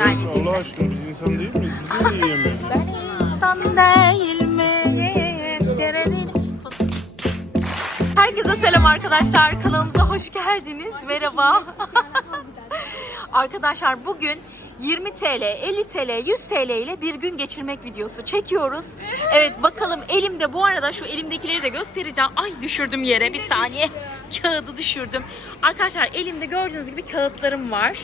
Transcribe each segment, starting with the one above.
Ben Allah aşkına biz insan değil miyiz? Biz niye yiyemiyoruz? Ben insan değil miyim? Dererin- Herkese selam arkadaşlar. Kanalımıza hoş geldiniz. Merhaba. arkadaşlar bugün 20 TL, 50 TL, 100 TL ile bir gün geçirmek videosu çekiyoruz. Evet bakalım elimde bu arada şu elimdekileri de göstereceğim. Ay düşürdüm yere bir saniye. Kağıdı düşürdüm. Arkadaşlar elimde gördüğünüz gibi kağıtlarım var.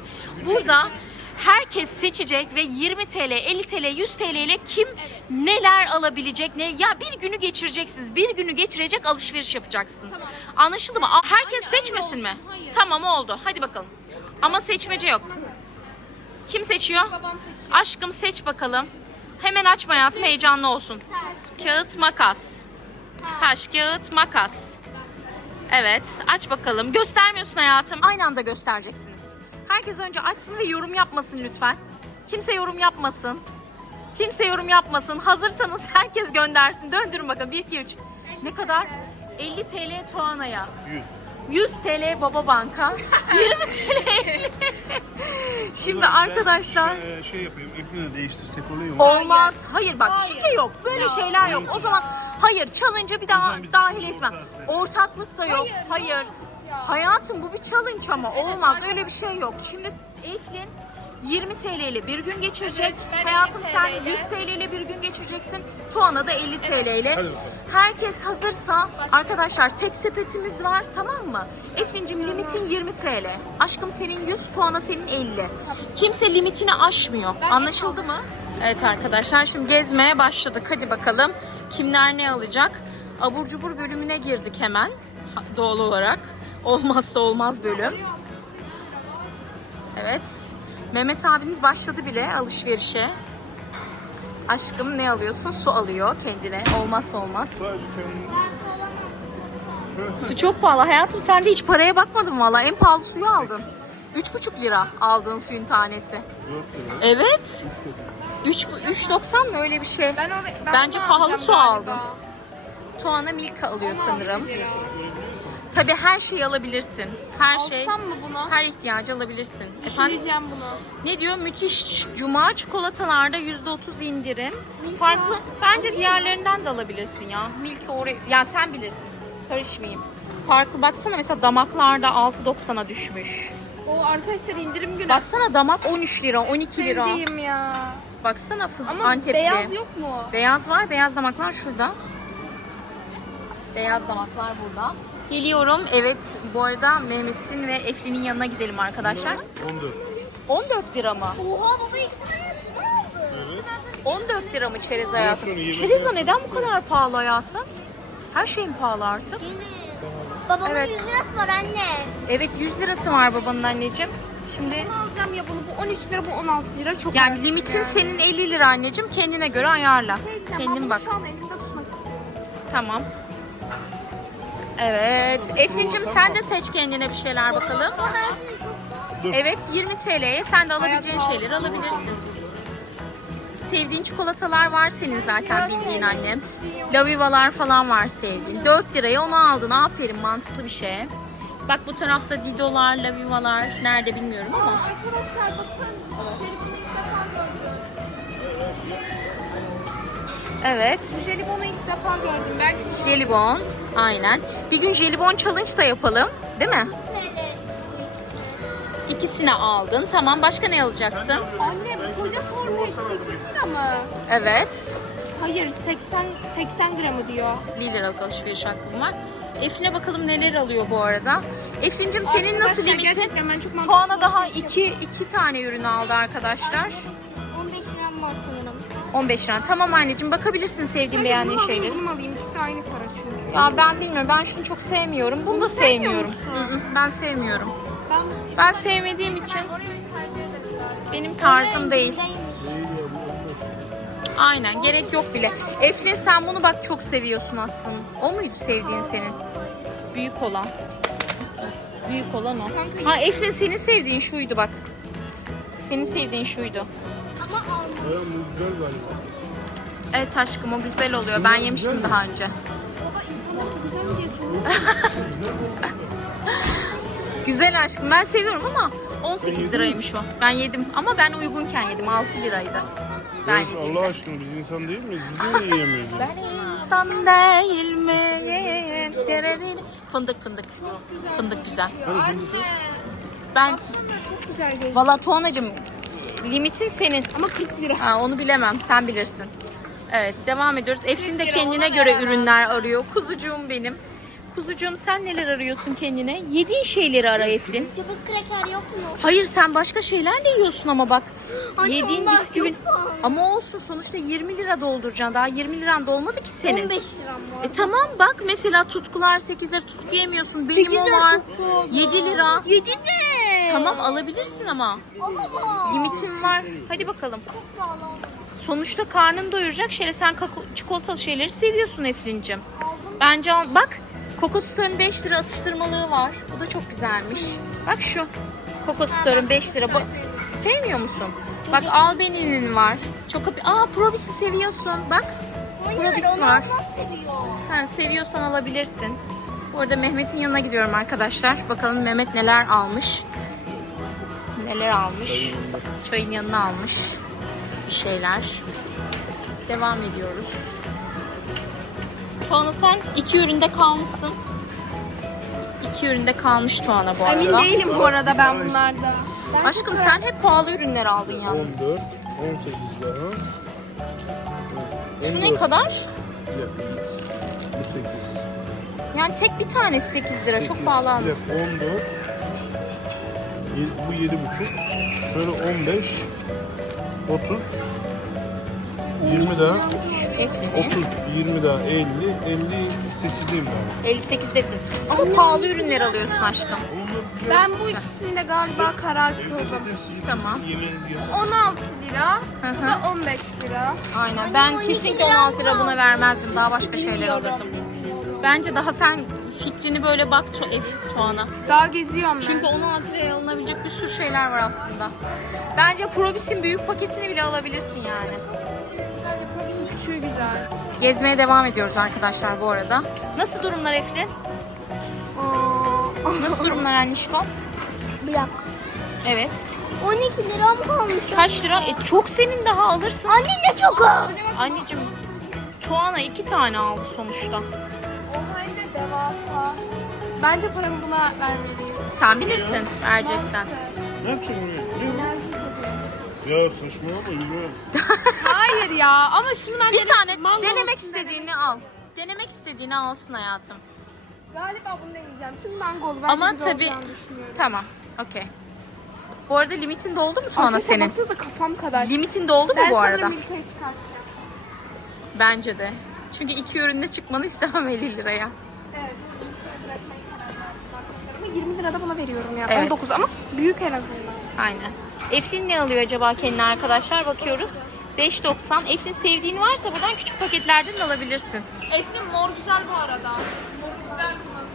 Burada herkes seçecek ve 20 TL, 50 TL, 100 TL ile kim neler alabilecek, ne ya bir günü geçireceksiniz. Bir günü geçirecek alışveriş yapacaksınız. Anlaşıldı mı? Aa, Herkes seçmesin mi? Tamam oldu. Hadi bakalım. Ama seçmece yok. Kim seçiyor? Babam seçiyor. Aşkım seç bakalım. Hemen açma hayatım heyecanlı olsun. Kağıt makas. Taş kağıt makas. Evet aç bakalım. Göstermiyorsun hayatım. Aynı anda göstereceksiniz. Herkes önce açsın ve yorum yapmasın lütfen. Kimse yorum yapmasın. Kimse yorum yapmasın. Hazırsanız herkes göndersin. Döndürün bakalım. 1, 2, 3. Ne kadar? 50 TL Tuana'ya. 100. 100 TL Baba Banka. 20 TL 50. Şimdi Ben arkadaşlar Şey, şey yapayım, ipini değiştirsek oluyor mu? olmaz. Hayır bak şike yok. Böyle şeyler yok. O zaman hayır challenge'ı bir daha biz dahil etmem. Ortaklık da yok. Hayır. Hayatım bu bir challenge ama olmaz. Öyle bir şey yok. Şimdi Eflin 20 TL ile bir gün geçirecek. ben Hayatım 50 sen TL 100 TL ile bir gün geçireceksin. Tuana da 50 TL ile. Hadi bakalım. Herkes hazırsa arkadaşlar tek sepetimiz var tamam mı? Eflin'cim limitin 20 TL. Aşkım senin 100, Tuana senin 50. Kimse limitini aşmıyor. Anlaşıldı mı? Evet arkadaşlar şimdi gezmeye başladık. Hadi bakalım kimler ne alacak? Abur cubur bölümüne girdik hemen Ha- doğal olarak. Olmazsa olmaz bölüm. Evet. Mehmet abiniz başladı bile alışverişe. Aşkım ne alıyorsun? Su alıyor kendine. Olmazsa olmaz. Su çok pahalı. Hayatım sen de hiç paraya bakmadın valla. En pahalı suyu aldın. 3,5 lira aldığın suyun tanesi. 4 lira. Evet. 3 3.90 mı öyle bir şey? Ben ben Bence pahalı su aldım. Tuana Milka alıyor sanırım. Tabii her şeyi alabilirsin. Her şey, Alsam mı bunu? her ihtiyacı alabilirsin. Efendim Düşüneceğim bunu. ne diyor? Müthiş cuma çikolatalarda %30 indirim. Farklı. Bence diğerlerinden de alabilirsin ya. Milka oraya ya sen bilirsin. Karışmayayım. Farklı baksana mesela damaklarda 6.90'a düşmüş. O arkadaşlar indirim günü. Baksana damak 13 lira, 12 lira. Sevdiğim ya. Baksana fız Ama Antepli. beyaz yok mu? Beyaz var. Beyaz damaklar şurada. Beyaz damaklar burada. Geliyorum. Evet bu arada Mehmet'in ve Eflin'in yanına gidelim arkadaşlar. 14. 14 lira mı? Oha baba iki tane su aldı. Evet. 14 lira mı çerez hayatım? sonra yemek Çerez neden bu kadar pahalı hayatım? Her şeyin pahalı artık. Babamın Evet. 100 lirası var anne. Evet 100 lirası var babanın anneciğim. Şimdi Ne alacağım ya bunu? Bu 13 lira bu 16 lira çok yani limitin yani. senin 50 lira anneciğim. Kendine göre ayarla. Şey Kendin bunu bak. Şu an elimde tutmak istiyorum. Tamam. Evet. Eflin'cim sen de seç kendine bir şeyler bakalım. Evet 20 TL'ye sen de alabileceğin şeyleri alabilirsin. Sevdiğin çikolatalar var senin zaten bildiğin annem. Lavivalar falan var sevdiğin. 4 liraya onu aldın. Aferin mantıklı bir şey. Bak bu tarafta Didolar, Lavivalar nerede bilmiyorum ama. Arkadaşlar bakın. Evet. Jelibonu ilk defa gördüm. Belki Jelibon. Aynen. Bir gün jelibon challenge da yapalım. Değil mi? İkisini aldın. Tamam. Başka ne alacaksın? Anne bu koca forma 8 lira mı? Evet. Hayır 80 80 gramı diyor. 1 liralık alışveriş hakkım var. Eflin'e bakalım neler alıyor bu arada. Eflin'cim senin nasıl Arkadaşlar, limitin? Gerçekten ben çok mantıklı. Tuana daha iki, iki tane ürün aldı arkadaşlar. 15 liram var sanırım. 15 lira. Tamam anneciğim bakabilirsin sevdiğin beğendiğin Bunu alayım, şeyleri. Bunu alayım? İkisi de aynı para çünkü. Ya ben bilmiyorum. Ben şunu çok sevmiyorum. Bunu da sevmiyor sevmiyorum. musun? Hı hı, Ben sevmiyorum. Ben, Ben sevmediğim için benim tarzım değil. Aynen gerek yok bile. Eflin sen bunu bak çok seviyorsun aslında. O muydu sevdiğin senin? Büyük olan. Büyük olan o. Ha Eflin senin sevdiğin şuydu bak. Senin sevdiğin şuydu. Ama Ayağım bu güzel galiba. Evet aşkım o güzel oluyor. Ben yemiştim daha önce. Baba insanlar güzel mi diye soruyor. Güzel aşkım ben seviyorum ama 18 liraymış o. Ben yedim ama ben uygunken yedim. 6 liraydı. Ben Ya Allah aşkına biz insan değil miyiz? Biz niye yiyemiyoruz? Ben insan değil miyim? Dererin. Fındık fındık. Fındık güzel. Ben valla Tuğanacığım limitin senin. Ama 40 lira. Ha, onu bilemem sen bilirsin. Evet devam ediyoruz. Eflin de kendine göre ürünler arıyor. Kuzucuğum benim. Kuzucuğum sen neler arıyorsun kendine? Yediğin şeyleri ara Eflin. Çubuk kreker yok mu? Hayır sen başka şeyler de yiyorsun ama bak. Anne, Yediğin bisküvin. Ama olsun sonuçta 20 lira dolduracaksın. Daha 20 liran dolmadı ki senin. 15 liram var. E tamam bak mesela tutkular 8 lira tutku yemiyorsun. Benim o var. 7 lira. 7 ne? Tamam alabilirsin ama. Alamam. Limitim var. Hadi bakalım. Çok pahalı. Sonuçta karnını doyuracak şeyler. Sen kako- çikolatalı şeyleri seviyorsun Eflin'cim. Bence al. Bak Coco Star'ın 5 lira atıştırmalığı var. Bu da çok güzelmiş. Bak şu. Coco Star'ın 5 lira. Bu... Sevmiyor musun? Bak Albeni'nin var. Çok Aa Probis'i seviyorsun. Bak. Probis var. Ha, seviyorsan alabilirsin. Bu arada Mehmet'in yanına gidiyorum arkadaşlar. Bakalım Mehmet neler almış. Neler almış. Çayın yanına almış. Bir şeyler. Devam ediyoruz. Tuana sen iki üründe kalmışsın. İki üründe kalmış Tuana bu arada. Emin değilim bu arada ben bunlarda. Ben Aşkım sen hep pahalı ürünler aldın yalnız. 14, 18 lira. Şu ne kadar? Bir dakika. Bu 8. Yani tek bir tanesi 8 lira. Çok pahalı almışsın. 14. Ye- Bu 7,5. Şöyle 15. 30. 20 daha. Şu Eflin'in. 30, 20 daha 50, 58'deyim ben. 58'desin. Ama pahalı ürünler alıyorsun aşkım. Ben bu ikisinde galiba karar kıldım. Tamam. Yemeğinizi yapın. 16 lira, bu hı. da 15 lira. Aynen. Ben kesinlikle 16 lira buna vermezdim. Daha başka şeyler alırdım. Bence daha sen fikrini böyle bak tu Ef- Tuana. Daha geziyorum ben. Çünkü 16 liraya alınabilecek bir sürü şeyler var aslında. Bence Probis'in büyük paketini bile alabilirsin yani. Gezmeye devam ediyoruz arkadaşlar bu arada. Nasıl durumlar Eflin? Aa, Nasıl durumlar Annişko? bir dakika. Evet. 12 liram kalmış. Kaç lira? E, çok senin daha alırsın. Anne de çok az. Anneciğim Tuana iki tane aldı sonuçta. O halde devasa. Bence paramı buna vermeliyim. Sen bilirsin vereceksen. Ne yapacaksın öyle? Ya saçmalama yürü. Hayır ya ama şunu ben Bir denemek- tane mango denemek olsun istediğini al. Denemek istediğini alsın hayatım. Galiba bunu deneyeceğim. Çünkü mangolu. Ben Ama tabii-. Tamam. Okey. Bu arada limitin doldu mu Tuana Arkadaşlar senin? baksanıza kafam kadar. Limitin doldu mu ben bu sanırım arada? Milka'yı çıkartacağım. Bence de. Çünkü iki üründe çıkmanı istemem 50 liraya. Evet. Milka'ya bırakmayı karar verdim arkadaşlar. Ama 20 lira da buna veriyorum ya. Evet. 19 ama büyük en azından. Aynen. Eflin ne alıyor acaba kendine arkadaşlar? Bakıyoruz. 5.90. Eflin sevdiğin varsa buradan küçük paketlerden de alabilirsin. Eflin mor güzel bu arada. Mor güzel bunun.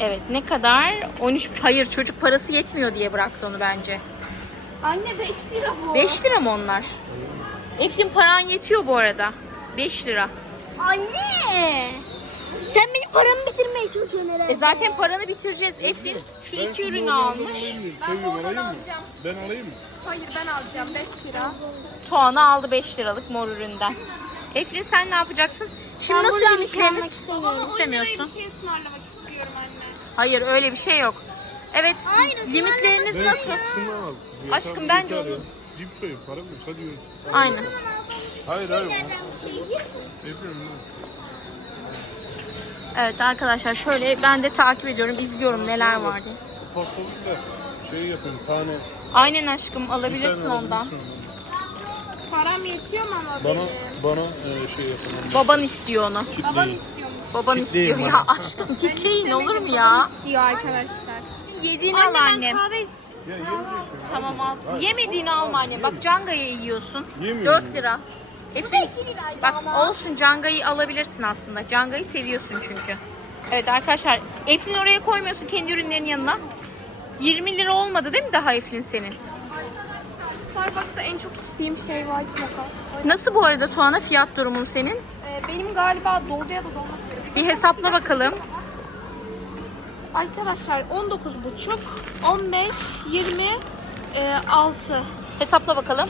Evet ne kadar? 13 hayır çocuk parası yetmiyor diye bıraktı onu bence. Anne 5 lira bu. 5 lira mı onlar? Eflin paran yetiyor bu arada. 5 lira. Anne! Sen benim paramı bitirmeye çalışıyorsun herhalde. E zaten paranı bitireceğiz. Eflin şu Ben iki ürünü almış. Ben oradan alacağım. Ben alayım mı? Hayır ben alacağım 5 lira. Tuana aldı 5 liralık mor üründen. Eflin sen ne yapacaksın? Şimdi Ben nasıl buradan bir şey istemiyorum. istemiyorsun? bir şey ısmarlamak istiyorum anne. Hayır öyle bir şey yok. Evet Hayır, limitleriniz Ben nasıl? şunu al. Aşkım, bence yeter onu- ya. Cips soyun para mı? Hadi yürü. Aynen. Hayır hayır. bir şey Yapıyorum ya. Evet arkadaşlar şöyle ben de takip ediyorum, izliyorum neler var diye. Pastalık da şey yapıyorum tane. Aynen aşkım alabilirsin tane ondan. alabilirsin. Param yetiyor mu ama Bana benim? bana e, şey yapalım. Baban istiyor onu. Babam Kitleyin. istiyormuş. Baban Kitleyin istiyor bana. ya aşkım kitleyin olur mu babam ya? istiyor arkadaşlar. Yediğini al annem. kahve Ya yemeyeceksin. Tamam al. Yemediğini alma anne. Bak Canga'yı yiyorsun. Yemiyorum. 4 lira. Efendim, 2 liraydı bak olsun Canga'yı alabilirsin aslında. Canga'yı seviyorsun çünkü. Evet arkadaşlar Eflin oraya koymuyorsun kendi ürünlerinin yanına. 20 lira olmadı değil mi daha Eflin senin? Starbucks'ta en çok içtiğim şey white mocha. Nasıl bu arada Tuana fiyat durumun senin? Ee, benim galiba doldu ya da dolmak üzere. Bir hesapla bakalım. Arkadaşlar 19 buçuk, 15, 20, e, 6. Hesapla bakalım.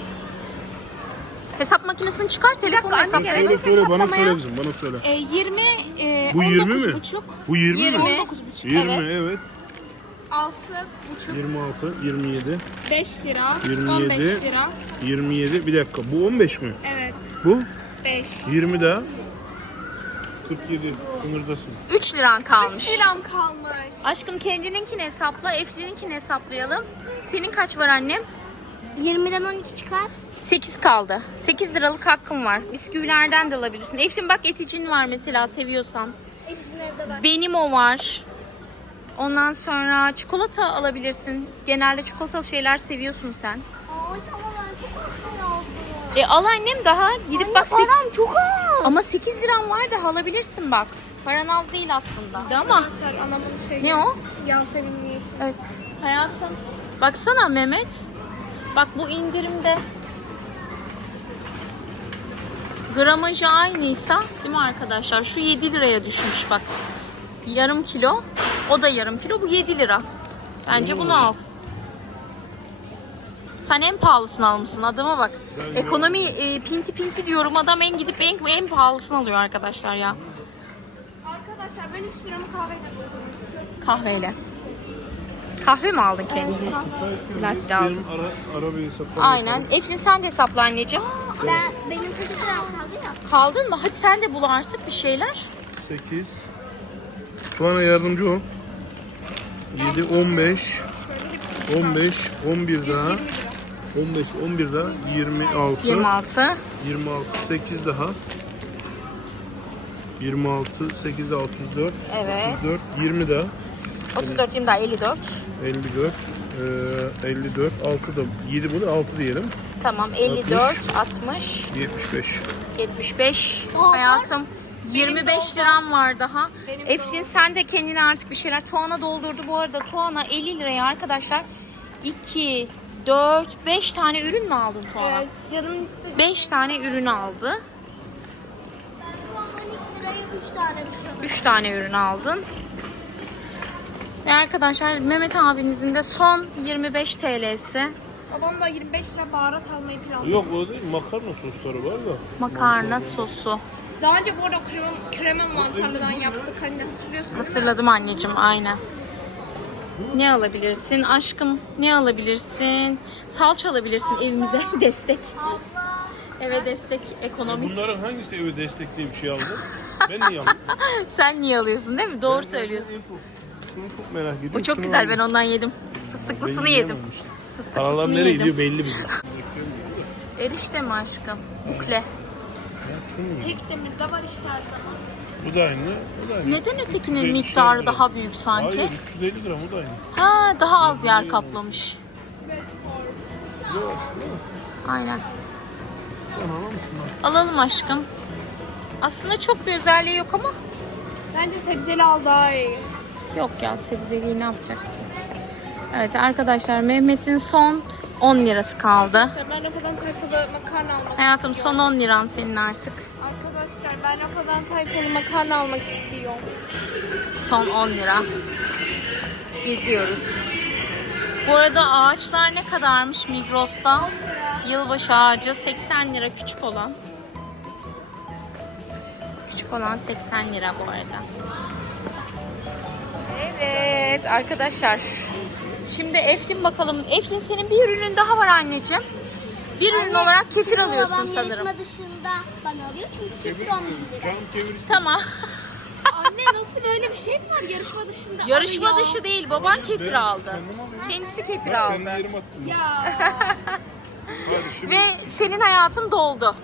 Hesap makinesini çıkar telefonu anne, hesapla. gerek Söyle söyle bana hesaplamaya. söyle kızım bana söyle. E, 20, e, Bu 19 20 mi? buçuk, Bu 20, 20. mi? 19 buçuk, 20 Evet. Evet. 6 buçuk, 26, 27, 5 lira, 27. 15 lira. 27. Bir dakika bu 15 mi? Evet, Bu 5. 20 daha. 47 sınırdasın. 3 liran kalmış. liram kalmış. Aşkım kendininkini hesapla, Eflin'inkini hesaplayalım. Senin kaç var annem? 20'den 12 çıkar. 8 kaldı. 8 liralık hakkım var. Bisküvilerden de alabilirsin. Eflin bak eticin var mesela seviyorsan. Elif'in evde var. Benim o var. Ondan sonra çikolata alabilirsin. Genelde çikolatalı şeyler seviyorsun sen. Ama. E al annem daha gidip bak. sek- Param çok az. Ama 8 liran var da alabilirsin bak. Paran az değil aslında. Ama Arkadaşlar anamın şey. ne o? Yasemin'in yeşil. Evet. Hayatım. Baksana Mehmet. Bak bu indirimde gramajı aynıysa değil mi arkadaşlar? Şu 7 liraya düşmüş bak. Yarım kilo. O da yarım kilo. Bu 7 lira. Bence bunu al. Sen en pahalısını almışsın adama bak. Ekonomi e, pinti pinti diyorum adam en gidip en, en pahalısını alıyor arkadaşlar ya. Arkadaşlar ben 3 liramı kahveyle doldurmuştum. Kahveyle. Kahve mi aldın kendine? Latte aldım. Benim ara, arabayı. Aynen. Eflin sen de hesapla anneciğim. Ben, benim 8 liram kaldı ya. Kaldın mı? Hadi sen de bul artık bir şeyler. 8. Bana yardımcı ol. 7, 15. 15, 11 daha. 15, 11 daha. 26. 26. 26, 8 daha. 26, 8 daha 34. Evet. 34, 20 daha. 34, 20 daha 54. 54, eee, 54, 6 da 7 bunu 6 diyelim. Tamam 54, 60, 75. 75. Hayatım 25 liram var daha. Eflin sen de kendine artık bir şeyler. Tuana doldurdu bu arada. Tuana 50 liraya arkadaşlar. 2, 4, 5 tane ürün mü aldın Tuana? Evet, canım istedi. 5 tane ürün aldı. Ben şu an 12 liraya 3 tane bir şey 3 tane ürün aldın. Ve arkadaşlar Mehmet abinizin de son 25 TL'si. Babam da 25 lira baharat almayı planlıyor. Yok o değil makarna sosları var da. Makarna sosu. Daha önce bu arada krema, kremalı mantarlıdan yaptık. Hani hatırlıyorsun değil mi? Hatırladım anneciğim aynen. Ne alabilirsin aşkım? Ne alabilirsin? Salça alabilirsin evimize destek. Abla. Eve destek ekonomik. Bunların hangisi eve destekli bir şey aldı? Ben niye aldım? Sen niye alıyorsun değil mi? Doğru Ben söylüyorsun. Şunu çok merak ediyorum. Bu çok şunu güzel ben alayım. ondan yedim. Fıstıklısını Ben yedim. yiyemem işte. Fıstıklısını Paralar nereye gidiyor belli bir. Erişte mi aşkım? Bukle. Şunu mu? Tek demirde var işte her zaman. Bu da aynı. Bu da aynı. Neden ötekinin 350 miktarı lira. daha büyük sanki? Hayır 350 gram o da aynı. Ha daha az yer kaplamış. Yok. Aynen. Alalım şunu. Alalım aşkım. Aslında çok bir özelliği yok ama Bence sebzeli al daha iyi. yok ya sebzeliği ne yapacaksın? Evet arkadaşlar Mehmet'in son 10 lirası kaldı. Ben Rafadan tayfalı makarna almak Hayatım son 10 liran senin artık. Ben Rafadan tayfalı makarna almak istiyorum. Son 10 lira. Geziyoruz. Bu arada ağaçlar ne kadarmış Migros'ta? Yılbaşı ağacı 80 lira küçük olan. Küçük olan 80 lira bu arada. Evet arkadaşlar. Şimdi Eflin bakalım. Eflin senin bir ürünün daha var anneciğim. Bir ürün olarak kefir alıyorsun sanırım. yarışma dışında bana alıyor çünkü kefir 10 lira. Tamam. Anne nasıl böyle bir şey mi var yarışma dışında? Yarışma alıyor. dışı değil. Baban kefir Ben aldı. Kendisi kefir Ben aldı. attım. Ya. Hadi şimdi. Ve senin hayatın doldu.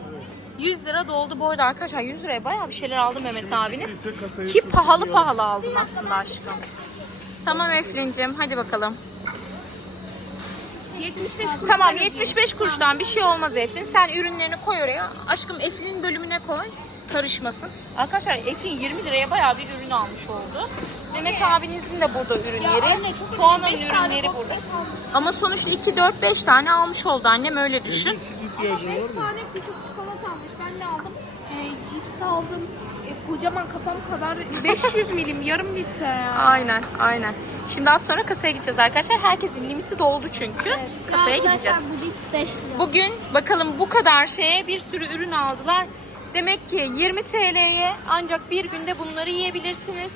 100 lira doldu. Bu arada arkadaşlar 100 liraya bayağı bir şeyler aldı Mehmet abiniz. Ki pahalı pahalı aldın aslında aşkım. Tamam Eflin'cim hadi bakalım. 75 kuruş. Tamam 75 kuruştan bir şey olmaz Eflin. Sen ürünlerini koy oraya. Aşkım Eflin'in bölümüne koy. Karışmasın. Arkadaşlar Eflin 20 liraya bayağı bir ürün almış oldu. Mehmet abinizin de burada ürünleri. anne, çok Tuana'nın 25 tane ürünleri burada. almış. Ama sonuçta 2, 4, 5 tane almış oldu annem öyle düşün. İhtiyacın 5 var mı? tane küçük çikolata almış. Ben de aldım. E, cips aldım. E, kocaman kafam kadar 500 milim yarım litre ya. Aynen, aynen. Şimdi az sonra kasaya gideceğiz arkadaşlar. Herkesin limiti doldu çünkü. Kasaya gideceğiz. bu litre 5 lira. Bugün bakalım bu kadar şeye bir sürü ürün aldılar. Demek ki 20 TL'ye ancak bir günde bunları yiyebilirsiniz.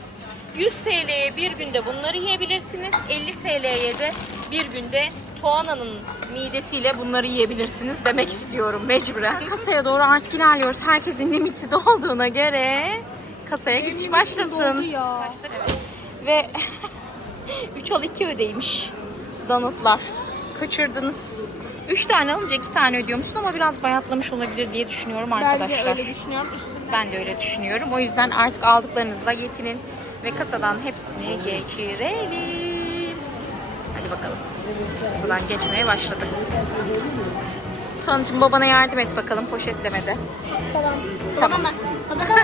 100 TL'ye bir günde bunları yiyebilirsiniz. 50 TL'ye de bir günde Tuana'nın midesiyle bunları yiyebilirsiniz demek istiyorum mecburen. Kasaya doğru artık ilerliyoruz. Herkesin limiti dolduğuna göre kasaya gidiş başlasın. ya. Ve 3 al 2 ödeymiş donutlar. Kaçırdınız. 3 tane alınca 2 tane ödüyor musun ama biraz bayatlamış olabilir diye düşünüyorum Ben de arkadaşlar. öyle düşünüyorum. Ben de öyle düşünüyorum. O yüzden artık aldıklarınızla yetinin ve kasadan hepsini geçirelim. Hadi bakalım. Kasadan geçmeye başladık. Tuanacığım babana yardım et bakalım poşetlemede. falan. Tamam. Bana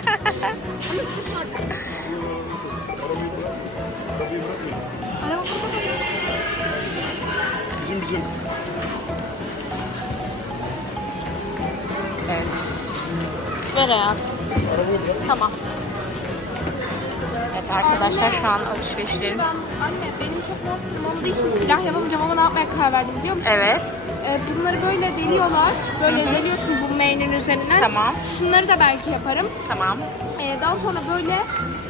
Bizim. Evet. Ver hayatım. Tamam. Evet arkadaşlar şu an alışverişlerin. Anne benim çok nasıl olduğu için silah yapamayacağım ama ne yapmaya karar verdim biliyor musun? Evet. Ee, bunları böyle deliyorlar. Böyle deliyorsun bu meyinin üzerine. Tamam. Şunları da belki yaparım. Tamam. Ee, daha sonra böyle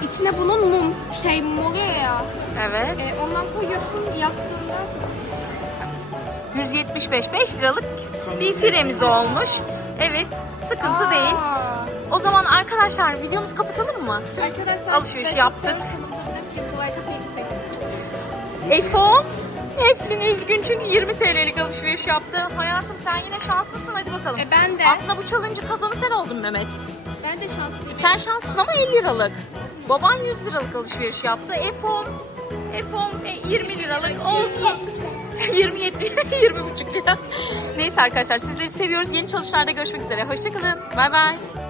içine bunun mum şey mum oluyor ya. Evet. Ee, ondan koyuyorsun yaktığında. 175 5 liralık bir firemiz olmuş. Evet. Sıkıntı Aa. değil. O zaman arkadaşlar videomuzu kapatalım mı? Tüm Arkadaşlar alışveriş size yaptık. çok selam kanalımıza Kimse like atmayı unutmayın. Efo. Eflin üzgün çünkü 20 TL'lik alışveriş yaptı. Hayatım sen yine şanslısın hadi bakalım. E, ben de. Aslında bu challenge kazanı sen oldun Mehmet. Ben de şanslıyım. Sen şanslısın ama 50 liralık. Baban 100 liralık alışveriş yaptı. F10, F10 e, 20 liralık olsun. 27, 20 buçuk lira. Neyse arkadaşlar sizleri seviyoruz. Yeni çalışmalarda görüşmek üzere. Hoşçakalın. Bay bay.